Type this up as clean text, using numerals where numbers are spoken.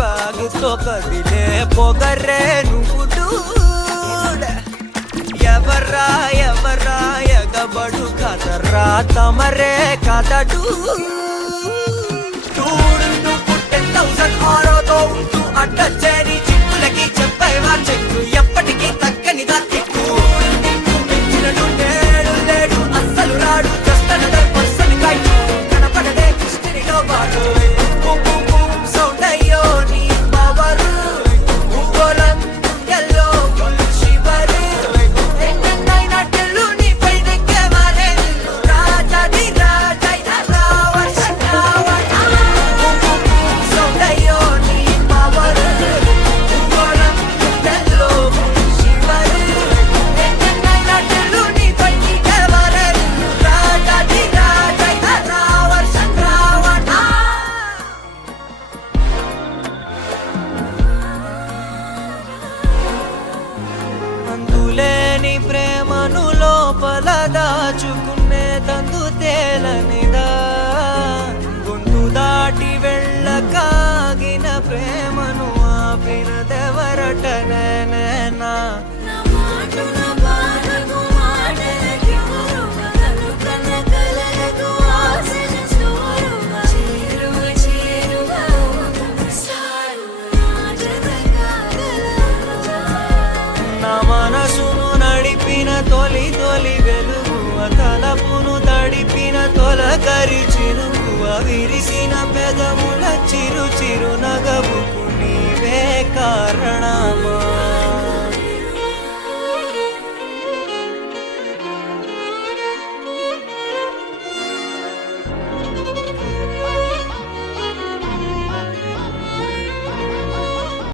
స్వాగుతో కదిలే పొగర్రే నువ్వు ఎవర్రా ఎవర్రా ఎగబడు కదర్రా తమరే కదడు చూడు పుట్టే 1000 ఆరోతో ఉంటూ అడ్డచేరి చిక్కులకి చెప్పేవా చెక్కు ఎప్పటికీ తక్కనిదా తిక్కు పెంచినడు నేడు లేడు అస్సలు రాడు జస్ట్ అనదర్ పర్సన్ కైట్ కనపడదే కృష్ణునిలో వాడు సౌండ్ అయ్యో నీ పవర్ భూగోళం ఎల్లో ఫుల్ శివర్ ఎన్నైనా తెల్లు నీ పై దిక్కే మారే రాజాది రాజైన రావణ సౌండ్ అయ్యో నీ పవర్ భూగోళం ఎల్లో ఫుల్ శివర్ ఎన్నైనా తెల్లు నీ పై దిక్కే మారే రాజాది రాజైన రావణ అందులేని ప్రేమను లోపల దాచుకునే తందు తేలనిదా గొంతు దాటి వెళ్ళకాగిన ప్రేమను ఆపినదెవరటనే నేనా నా మనసును నడిపిన తొలి తొలి వెలుగువ తలపును తడిపిన తొలకరి చిరుకువ విరిసిన పెదముల చిరు చిరు నగవుకు నీవే కారణమా